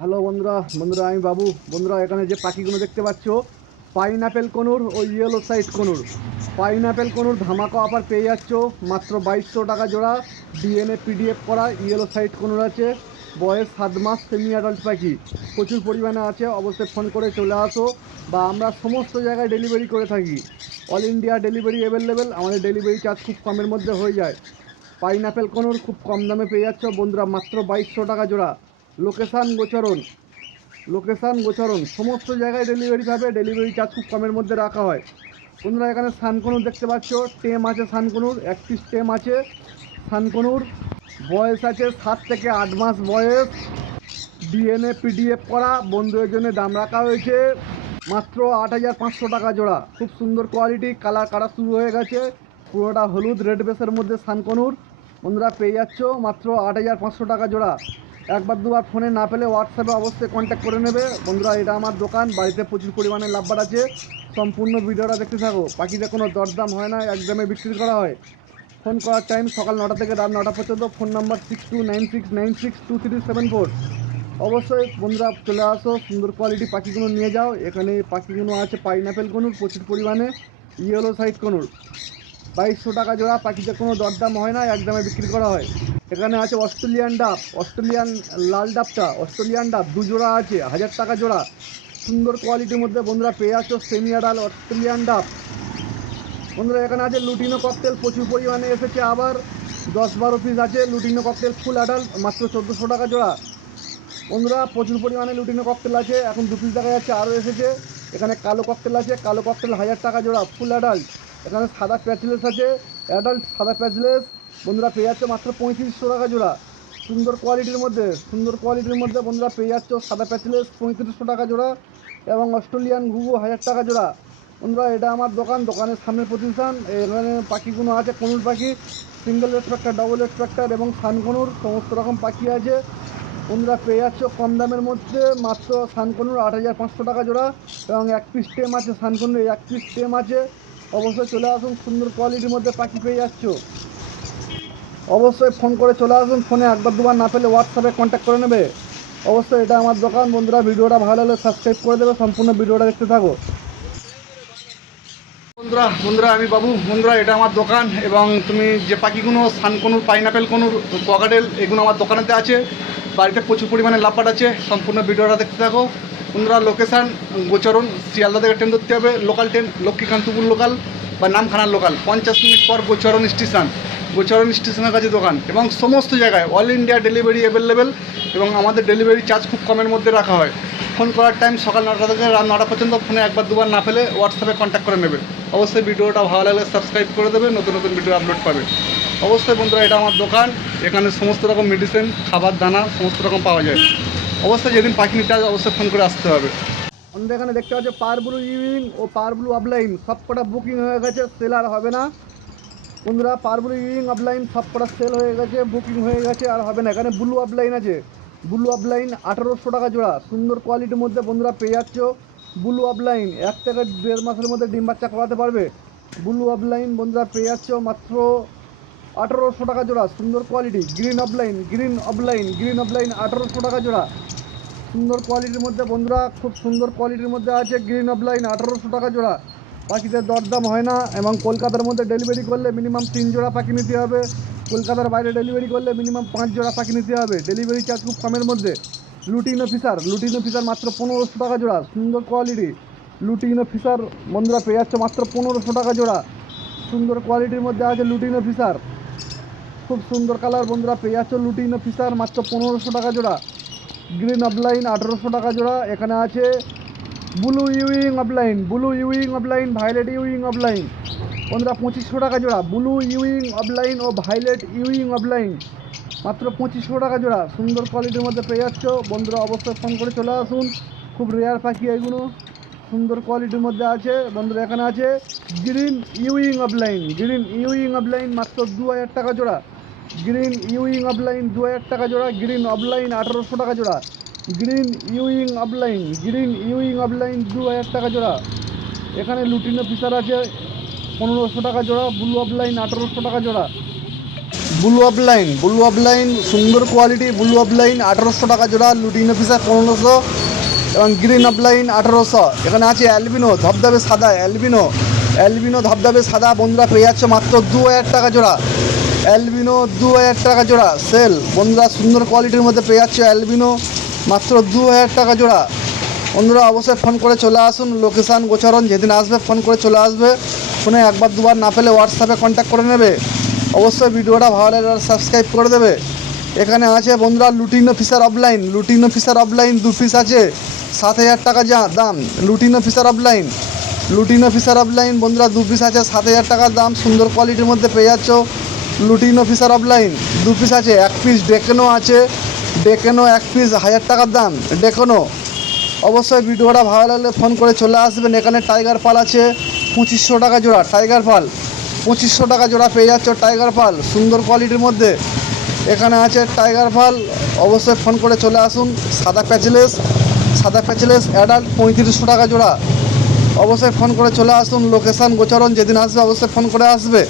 Hello বন্ধুরা বন্ধুরা, আমি বাবু। বন্ধুরা, এখানে যে পাখিগুলো দেখতে পাচ্ছ, পাইনাপেল কনুর ও yellow side conure. Pineapple conure ধামাকা অফার পেয়ে যাচ্ছ, মাত্র বাইশশো টাকা জোড়া। ডিএনএ পিডিএফ করা ইয়েলো সাইড কনুর আছে। বয়স সাত মাস সেমি অ্যাডাল্ট পাখি। প্রচুর পরিমাণে আছে, অবশ্যই ফোন করে চলে আসো। বা আমরা সমস্ত জায়গায় ডেলিভারি করে থাকি। অল ইন্ডিয়া ডেলিভারি অ্যাভেলেবেল আমাদের ডেলিভারি চার্জ খুব কমের মধ্যে হয়ে যায়। পাইনাপেল কনুর খুব কম দামে পেয়ে যাচ্ছ, বন্ধুরা, মাত্র বাইশশো টাকা জোড়া। Location Gocharan location Gocharan. সমস্ত জায়গায় ডেলিভারি পাবে ডেলিভারি চার্জ খুব কমের মধ্যে রাখা হয়। বন্ধুরা, এখানে সানকনুর দেখতে পাচ্ছ, টেম আছে সানকনুর এক পিস টেম আছে সানকনুর। বয়স আছে সাত থেকে আট মাস বয়স। ডিএনএ পিডিএফ করা, বন্ধুদের জন্য দাম রাখা হয়েছে মাত্র আট হাজার পাঁচশো টাকা জোড়া। খুব সুন্দর কোয়ালিটি কালার কাটা শুরু হয়ে গেছে। পুরোটা হলুদ রেড বেসের মধ্যে সানকনুর। বন্ধুরা, পেয়ে যাচ্ছ মাত্র আট হাজার পাঁচশো টাকা জোড়া। একবার দুবার ফোনে না পেলে হোয়াটসঅ্যাপে অবশ্যই কন্ট্যাক্ট করে নেবে। বন্ধুরা, এটা আমার দোকান, বাড়িতে প্রচুর পরিমাণে লাভবার আছে। সম্পূর্ণ ভিডিওটা দেখতে থাকো। পাখিতে কোনো দরদাম হয় না একদমে বিক্রি করা হয়। ফোন করার টাইম সকাল নটা থেকে রাত নটা পর্যন্ত। Phone number six two nine six nine six two three seven four অবশ্যই বন্ধুরা, চলে আসো, সুন্দর কোয়ালিটি পাখিগুলো নিয়ে যাও। এখানে পাখিগুলো আছে পাইনাপেল কনুর প্রচুর পরিমাণে ইয়েলো সাইড কনুর বাইশশো টাকা জোড়া, পাখিতে কোনো দরদাম হয় না একদমে বিক্রি করা হয়। এখানে আছে অস্ট্রেলিয়ান ডাব, অস্ট্রেলিয়ান লাল ডাবটা, অস্ট্রেলিয়ান ডাব, দু জোড়া আছে, হাজার টাকা জোড়া। সুন্দর কোয়ালিটির মধ্যে বন্ধুরা পেয়ে যাচ্ছ সেমি আডাল অস্ট্রেলিয়ান ডাব। বন্ধুরা, এখানে আছে লুটিনো ককটেল প্রচুর পরিমাণে এসেছে আবার। দশ বারো পিস আছে, লুটিনো ককটেল ফুল আডাল মাত্র চোদ্দোশো টাকা জোড়া। বন্ধুরা, প্রচুর পরিমাণে লুটিনো ককটেল আছে, এখন দু পিস দেখা যাচ্ছে, আরও এসেছে। এখানে কালো ককটেল আছে, কালো ককটেল হাজার টাকা জোড়া ফুল অ্যাডাল্ট এখানে সাদা প্যাচলেস আছে অ্যাডাল্ট সাদা প্যাচলেস বন্ধুরা পেয়ে যাচ্ছে মাত্র পঁয়ত্রিশশো টাকা জোড়া। সুন্দর কোয়ালিটির মধ্যে, সুন্দর কোয়ালিটির মধ্যে বন্ধুরা পেয়ে যাচ্ছ সাদা প্যাচলেস পঁয়ত্রিশশো টাকা জোড়া এবং অস্ট্রেলিয়ান ঘুঘু হাজার টাকা জোড়া। বন্ধুরা, এটা আমার দোকান, দোকানের সামনের প্রতিষ্ঠান। এখানে পাখিগুলো আছে কনুর পাখি সিঙ্গেল রেসপেক্টার ডবল রেসপেক্টার এবং সানকনুর, সমস্ত রকম পাখি আছে। বন্ধুরা, পেয়ে যাচ্ছ কম দামের মধ্যে মাত্র সানকনুর আট হাজার পাঁচশো টাকা জোড়া এবং এক পিস টেম আছে সানকনুর এক পিস টেম আছে। অবশ্যই চলে আসুন, সুন্দর কোয়ালিটির মধ্যে পাখি পেয়ে যাচ্ছ। অবশ্যই ফোন করে চলে আসুন ফোনে একবার দুবার না পেলে হোয়াটসঅ্যাপে কন্ট্যাক্ট করে নেবে। অবশ্যই এটা আমার দোকান। বন্ধুরা, ভিডিওটা ভালো লাগলে সাবস্ক্রাইব করে দেবে। সম্পূর্ণ ভিডিওটা দেখতে থাকো। বন্ধুরা বন্ধুরা, আমি বাবু। বন্ধুরা, এটা আমার দোকান এবং তুমি যে পাখিগুলো, সানকনুর পাইনাপেল কনুর কোয়াকাডেল এগুলো আমার দোকানেতে আছে। বাড়িতে প্রচুর পরিমাণে লাভপাট আছে। সম্পূর্ণ ভিডিওটা দেখতে থাকো। বন্ধুরা লোকেশান গোচরণ শিয়ালদা থেকে ট্রেন ধরতে হবে। লোকাল ট্রেন লক্ষ্মীকান্তপুর লোকাল বা নামখানার লোকাল পঞ্চাশ মিনিট পর গোচরণ স্টেশন। গোচরণ স্টেশনের কাছে দোকান এবং সমস্ত জায়গায় অল ইন্ডিয়া ডেলিভারি অ্যাভেলেবেল এবং আমাদের ডেলিভারি চার্জ খুব কমের মধ্যে রাখা হয়। ফোন করার টাইম সকাল নটা থেকে রাত নটা পর্যন্ত ফোনে একবার, দুবার না পেলে হোয়াটসঅ্যাপে কন্ট্যাক্ট করে নেবে। অবশ্যই ভিডিওটা ভালো লাগলে সাবস্ক্রাইব করে দেবে, নতুন নতুন ভিডিও আপলোড পাবে। অবশ্যই বন্ধুরা, এটা আমার দোকান, এখানে সমস্ত রকম মেডিসিন খাবার, দানা, সমস্ত রকম পাওয়া যায়। অবশ্যই যেদিন পাখি নিতে আসবে, অবশ্যই ফোন করে আসতে হবে। আমাদের এখানে দেখতে পাচ্ছি পার ব্লু ইউইং ও পার ব্লু অফলাইন সব কটা বুকিং হয়ে গেছে সেল আর হবে না। বন্ধুরা পার ব্লু ইউইং অফলাইন সব কটা সেল হয়ে গেছে বুকিং হয়ে গেছে, আর হবে না, এখানে ব্লু অফলাইন আছে। ব্লু অফলাইন আঠারোশো টাকা জোড়া, সুন্দর কোয়ালিটির মধ্যে বন্ধুরা পেয়ে যাচ্ছ। ব্লু অফলাইন এক থেকে দেড় মাসের মধ্যে ডিম বাচ্চা করাতে পারবে। ব্লু অফলাইন বন্ধুরা পেয়ে যাচ্ছ মাত্র আঠারোশো টাকা জোড়া, সুন্দর quality green opaline green opaline green opaline আঠারোশো টাকা জোড়া। সুন্দর কোয়ালিটির মধ্যে বন্ধুরা, খুব সুন্দর কোয়ালিটির মধ্যে আছে গ্রিন অফলাইন আঠারোশো টাকা জোড়া। পাখিদের দরদাম হয় না এবং কলকাতার মধ্যে ডেলিভারি করলে মিনিমাম তিন জোড়া পাখি নিতে হবে। কলকাতার বাইরে ডেলিভারি করলে মিনিমাম পাঁচ জোড়া পাখি নিতে হবে। ডেলিভারি চার্জ খুব কমের মধ্যে। লুটিনো ফিসার লুটিনো ফিসার মাত্র পনেরোশো টাকা জোড়া, সুন্দর কোয়ালিটি লুটিনো ফিসার বন্ধুরা পেয়ে যাচ্ছে মাত্র পনেরোশো টাকা জোড়া। সুন্দর কোয়ালিটির মধ্যে আছে লুটিনো ফিসার খুব সুন্দর কালার বন্ধুরা পেয়ে যাচ্ছে লুটিনো ফিসার মাত্র পনেরোশো টাকা জোড়া। গ্রিন অফলাইন আঠেরোশো টাকা জোড়া। এখানে আছে blue Ewing opaline blue Ewing opaline violet Ewing opaline বন্ধুরা পঁচিশশো টাকা জোড়া ব্লু ইউইং অফলাইন ও ভাইলেট ইউইং অফলাইন মাত্র পঁচিশশো টাকা জোড়া, সুন্দর কোয়ালিটির মধ্যে পেয়ে যাচ্ছ। বন্ধুরা অবশ্যই ফোন করে চলে আসুন। খুব রেয়ার পাখি এগুলো। সুন্দর কোয়ালিটির মধ্যে আছে। বন্ধুরা এখানে আছে green Ewing opaline green Ewing opaline মাত্র দু হাজার টাকা জোড়া। গ্রিন ইউইং অফলাইন দু হাজার টাকা জোড়া গ্রিন অফলাইন আঠারোশো টাকা জোড়া। Green Ewing opaline green Ewing opaline দু হাজার টাকা জোড়া। এখানে লুটিনো ফিসার আছে, পনেরোশো টাকা জোড়া ব্লু অফলাইন আঠারোশো টাকা জোড়া। ব্লু অফলাইন ব্লু অফলাইন সুন্দর কোয়ালিটি ব্লু অফলাইন আঠারোশো টাকা জোড়া লুটিন অফিসার পনেরোশো, এবং গ্রিন অফলাইন আঠারোশো। এখানে আছে অ্যালবিনো ধবধবে সাদা অ্যালবিনো অ্যালবিনো ধবধবে সাদা, বন্ধুরা পেয়ে যাচ্ছে মাত্র দু হাজার টাকা জোড়া। অ্যালবিনো দু হাজার টাকা জোড়া সেল বন্ধুরা সুন্দর কোয়ালিটির মধ্যে পেয়ে যাচ্ছে অ্যালবিনো মাত্র দু হাজার টাকা জোড়া। বন্ধুরা, অবশ্যই ফোন করে চলে আসুন লোকেশান গোচরণ, যেদিন আসবে ফোন করে চলে আসবে। ফোনে একবার, দুবার না পেলে হোয়াটসঅ্যাপে কন্ট্যাক্ট করে নেবে। অবশ্যই ভিডিওটা ভালো লাগলে সাবস্ক্রাইব করে দেবে। এখানে আছে বন্ধুরা lutino Fischer opaline lutino Fischer opaline দু পিস আছে। সাত হাজার টাকা যা দাম। Lutino Fischer opaline lutino Fischer opaline বন্ধুরা, দু পিস আছে। সাত হাজার টাকার দাম। সুন্দর কোয়ালিটির মধ্যে পেয়ে যাচ্ছ। লুটিনো ফিসার অফলাইন দু পিস আছে। এক পিস ডেকেনো আছে। ডেকেনো এক পিস হাজার টাকার দাম ডেকেনো অবশ্যই ভিডিওটা ভালো লাগলে ফোন করে চলে আসবেন, এখানে টাইগার পাল আছে, পঁচিশশো টাকা জোড়া টাইগার পাল পঁচিশশো টাকা জোড়া পেয়ে যাচ্ছ টাইগার পাল সুন্দর কোয়ালিটির মধ্যে। এখানে আছে টাইগার পাল অবশ্যই ফোন করে চলে আসুন, সাদা প্যাচলেস সাদা প্যাচলেস অ্যাডাল্ট পঁয়ত্রিশশো টাকা জোড়া। অবশ্যই ফোন করে চলে আসুন লোকেশান গোচরণ যেদিন আসবে, অবশ্যই ফোন করে আসবে।